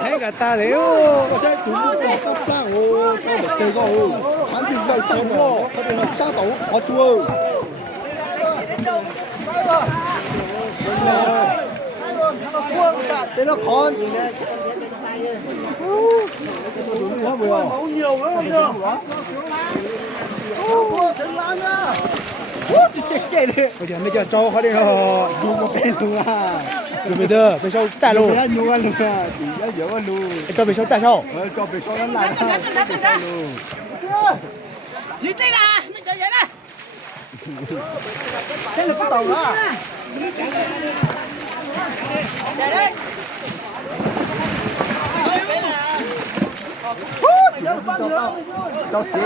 thế cả ta thế ô cái chủ lực tóc sang ô sao một cây có ô chán thì vậy sao mà có thể là sao tấu có chua thế nó khó quá vừa máu nhiều lắm không được chết đấy bây giờ nó cho cháu khó đi nó dùng một bên luôn à rồi bây giờ bây giờ trả luôn nó nhiều ăn luôn à chỉ nhớ dở ăn luôn cho bây giờ trả sao cho về sau nó lại như thế là mình chơi vậy nè thế là cái tàu đó cho chị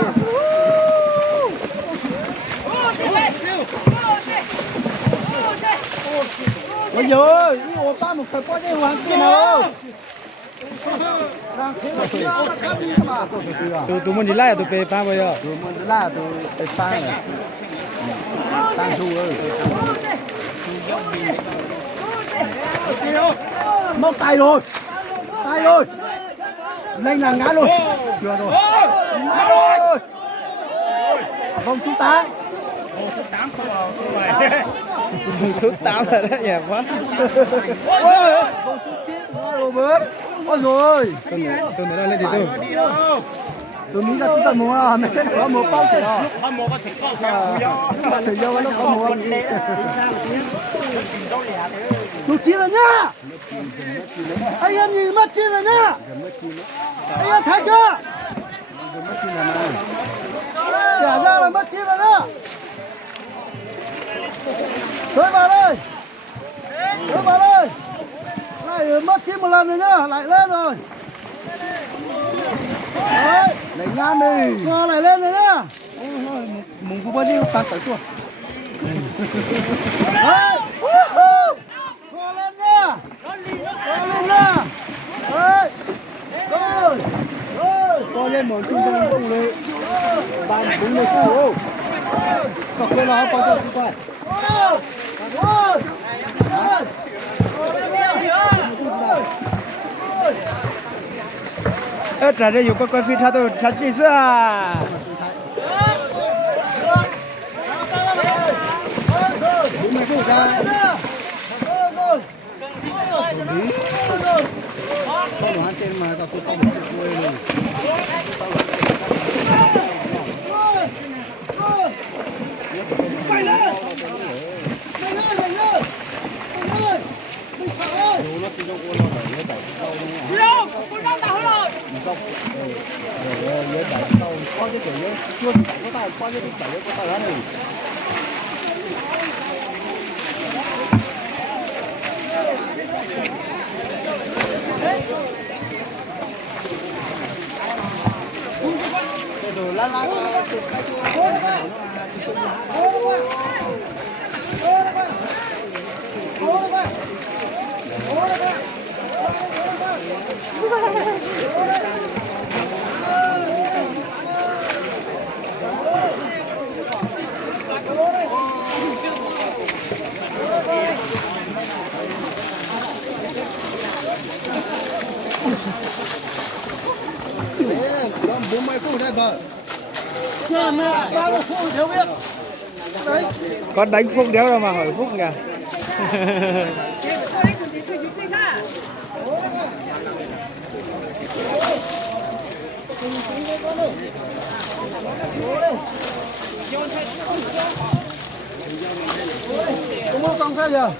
bây giờ đi ô ba một thời có cái hoàng kia nào tụi mình đi lại tụi pe pa bây giờ tụi mình là tụi pe pa này tăng thu ơi móc tay rồi lên là ngã luôn chưa rồi ngã rồi vòng số 8 không vào số 7 số 8 rồi đấy nhỉ quá vòng số 9 rồi bớt ôi rồi tôi nói lên thì tôi nghĩ là chúng ta mua mẹ sẽ có mua bao tiền đó mua có thể bao tiền thì do nó có mua số 9 rồi nhá anh em nhìn mất 9 rồi nhá anh em thấy chưa trả ra là mất 9 rồi đó tới vào đây lại mất 9 một lần rồi nhá lại lên rồi đấy lại ngang đi cho lại lên rồi nhá mùng cũng bao nhiêu tăng tới chuột đấy cho lên nhá đấy rồi co lên một trung tâm công lệ bàn 40 củ cọc lên nó có cho chúng ta trả ra dùng coi phim tôi trả chi chứ à bố mày cũng đây vợ mẹ ba một phụ thiếu biết đấy con đánh phúc đéo đâu mà hỏi phúc kìa có mua con sao giờ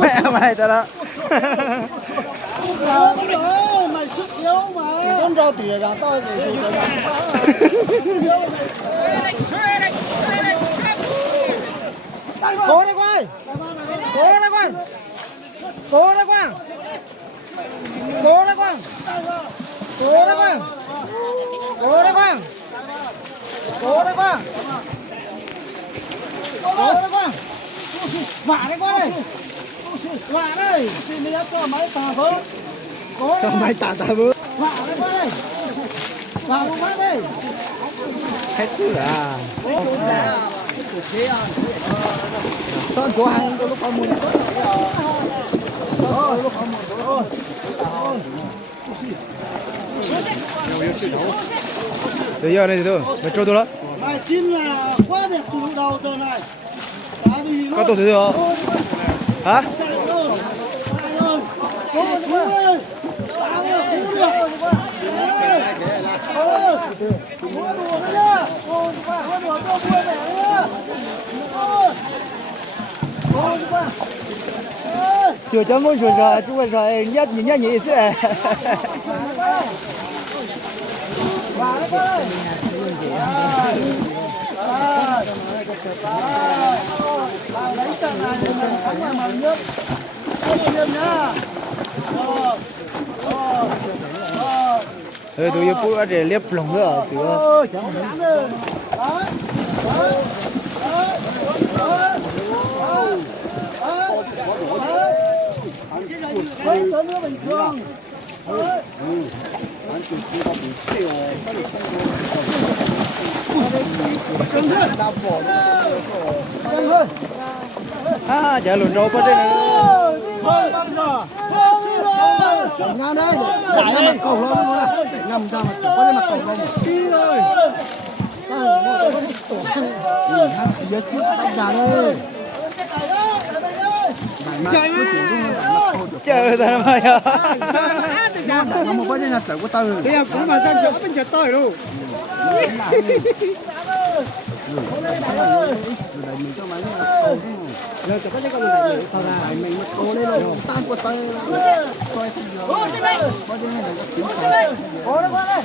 mẹ mày tao đó mày sức yếu mà con rau tỉa gà tao cố đây quay cố đấy Quang, cố đấy Quang, cố đấy Quang, cố đấy Quang, cố đấy Quang, cố đấy Quang, vả đấy Quang đây, vả đây, xin đi cho máy tà vỡ, cho máy tà vỡ, vả đấy Quang đây, vả luôn máy đây, hết thứ à. Sơn của hàng có lúc có mùi Bây giờ này từ từ, mày cho tôi đó. Bài chín là quá đẹp từ đầu giờ này. Có tổ từ từ hả? Chưa cho mỗi rồi chú rồi nhất nhìn nhỉ sẽ. Tôi yêu phụ để liếp lòng nữa từ bình thường. chả lùn rau bắt đây này. Ngang đây, đẩy ra mặt cầu luôn đúng không? Ngầm ra mặt cầu, có cái mặt cầu không? Đi rồi. Giờ trước tao ra đây. Chờ ra mà ya. Nó một cái là của tao. Bây giờ cũng mà sang chỗ bên chợ tôi luôn. Giờ cho cái con này tao ra mình cô lên rồi tam của tao. Ô xin đây. Có đấy con ơi.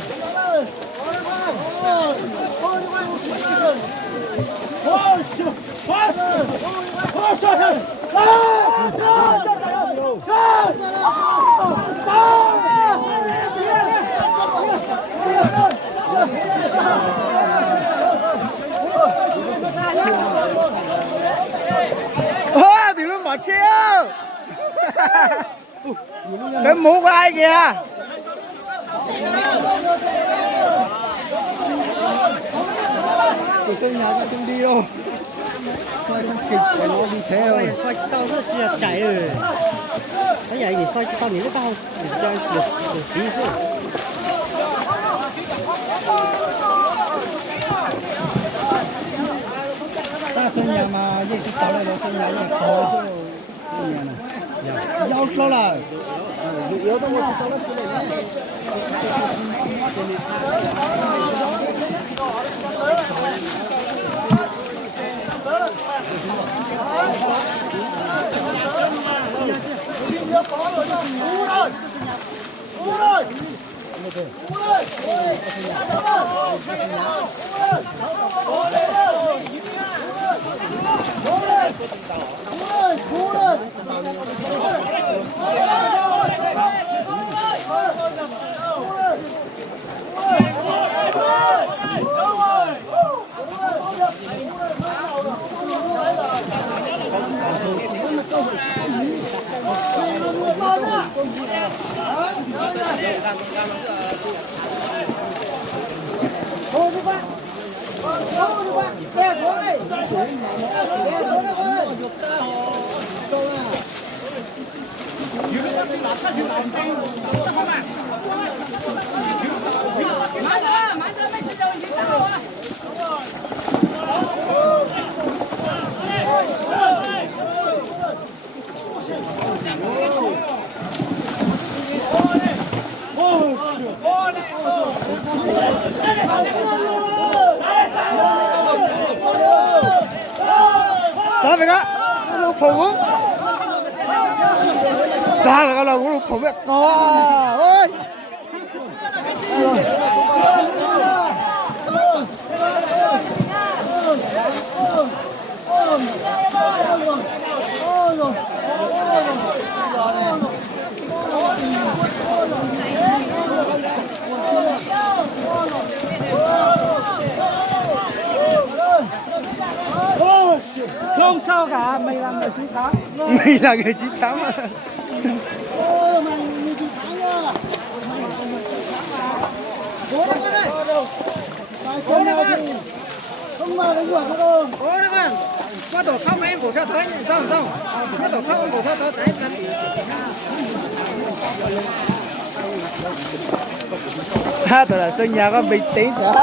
Thì luôn bỏ chiêu. Cái mũ của ai kìa. Tôi nhà ra không đi đâu. Xoay con kịch phải nó đi thế rồi. Xoay cho tao rất là chạy rồi. Cái vậy thì xoay cho tao nghĩ nó tao để cho được tí thôi. Ta sân nhà mà gì sẽ tao lại sân nhà này khó. Nhà này. Giao lâu là. Dù yếu tao một tao nó sẽ để. Sao vậy cả? Lục phủ. Ra là cái lục phủ mẹ to. Ôi. là người chiến thắng. Mày là người chiến thắng mà. Mày người chiến thắng nha. Cố lên đây. Phải không nào thì không vào đánh được đâu. Cố đấy con. Có tổ không em cổ cho tới xong. Có tổ không em cổ cho tới. Ha, tôi là sân nhà có bị tí nữa.